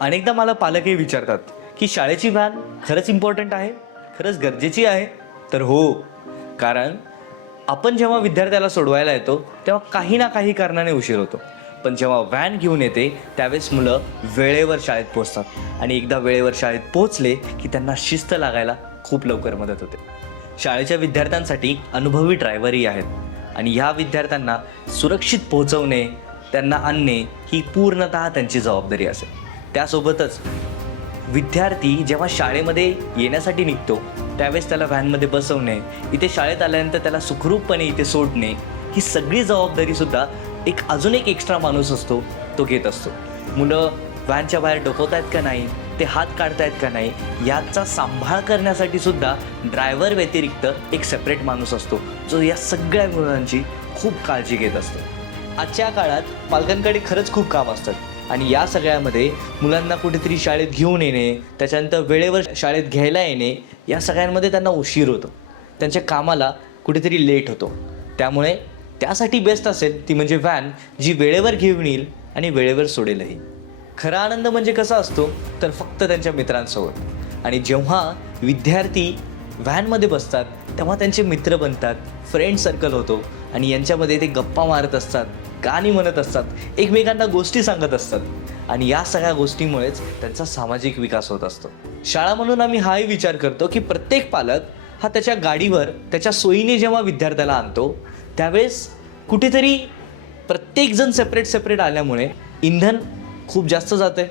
अनेकदा मला पालकही विचारतात की शाळेची व्हॅन खरंच इम्पॉर्टंट आहे? खरंच गरजेची आहे? तर हो. कारण आपण जेव्हा विद्यार्थ्याला सोडवायला येतो तेव्हा काही ना काही कारणाने उशीर होतो. पण जेव्हा व्हॅन घेऊन येते त्यावेळेस मुलं वेळेवर शाळेत पोचतात आणि एकदा वेळेवर शाळेत पोचले की त्यांना शिस्त लागायला खूप लवकर मदत होते. शाळेच्या विद्यार्थ्यांसाठी अनुभवी ड्रायव्हरही आहेत. आणि ह्या विद्यार्थ्यांना सुरक्षित पोहोचवणे त्यांना आणणे ही पूर्णतः त्यांची जबाबदारी असेल. त्यासोबतच विद्यार्थी जेव्हा शाळेमध्ये येण्यासाठी निघतो त्यावेळेस त्याला व्हॅनमध्ये बसवणे इथे शाळेत आल्यानंतर त्याला सुखरूपपणे इथे सोडणे ही सगळी जबाबदारीसुद्धा एक अजून एक एक्स्ट्रा माणूस असतो तो घेत असतो. मुलं व्हॅनच्या बाहेर डोकवतायत का नाही ते हात काढतायत का नाही याचा सांभाळ करण्यासाठी सुद्धा ड्रायव्हर व्यतिरिक्त एक सेपरेट माणूस असतो जो या सगळ्या मुलांची खूप काळजी घेत असतो. आजच्या काळात पालकांकडे खरंच खूप काम असतात. आणि या सगळ्यामध्ये मुलांना कुठेतरी शाळेत घेऊन येणे त्याच्यानंतर वेळेवर शाळेत घ्यायला येणे या सगळ्यांमध्ये त्यांना उशीर होतो. त्यांच्या कामाला कुठेतरी लेट होतो. त्यामुळे त्यासाठी बेस्ट असेल ती म्हणजे व्हॅन जी वेळेवर घेऊन येईल आणि वेळेवर सोडेलही. खरा आनंद म्हणजे कसा असतो? तर फक्त त्यांच्या मित्रांसोबत. आणि जेव्हा विद्यार्थी व्हॅनमध्ये बसतात तेव्हा त्यांचे मित्र बनतात फ्रेंड सर्कल होतो आणि यांच्यामध्ये ते गप्पा मारत असतात गाणी म्हणत असतात एकमेकांना गोष्टी सांगत असतात. आणि या सगळ्या गोष्टीमुळेच त्यांचा सामाजिक विकास होत असतो. शाळा म्हणून आम्ही हाही विचार करतो की प्रत्येक पालक हा त्याच्या गाडीवर त्याच्या सोयीने जेव्हा विद्यार्थ्याला आणतो त्यावेळेस कुठेतरी प्रत्येकजण सेपरेट सेपरेट आल्यामुळे इंधन खूप जास्त जाते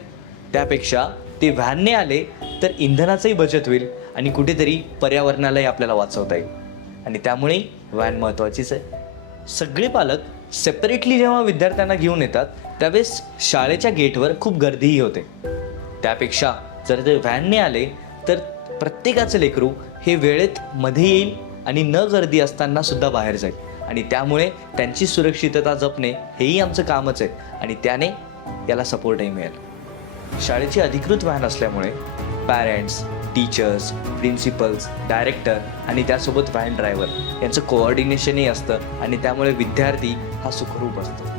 त्यापेक्षा ते व्हॅनने आले तर इंधनाचंही बचत होईल आणि कुठेतरी पर्यावरणालाही आपल्याला वाचवता येईल. आणि त्यामुळे व्हॅन महत्त्वाचीच आहे. सगळे पालक सेपरेटली जेव्हा विद्यार्थ्यांना घेऊन येतात त्यावेळेस शाळेच्या गेटवर खूप गर्दीही होते. त्यापेक्षा जर ते व्हॅनने आले तर प्रत्येकाचं लेकरू हे वेळेत मध्ये येईल आणि न गर्दी असताना सुद्धा बाहेर जाईल. आणि त्यामुळे त्यांची सुरक्षितता जपणे हेही आमचं कामच आहे आणि त्याने याला सपोर्टही मिळेल. शाळेची अधिकृत व्हॅन असल्यामुळे पॅरेंट्स टीचर्स प्रिन्सिपल्स डायरेक्टर आणि त्यासोबत व्हॅन ड्रायव्हर यांचं कोऑर्डिनेशनही असतं आणि त्यामुळे विद्यार्थी हा सुखरूप असतो.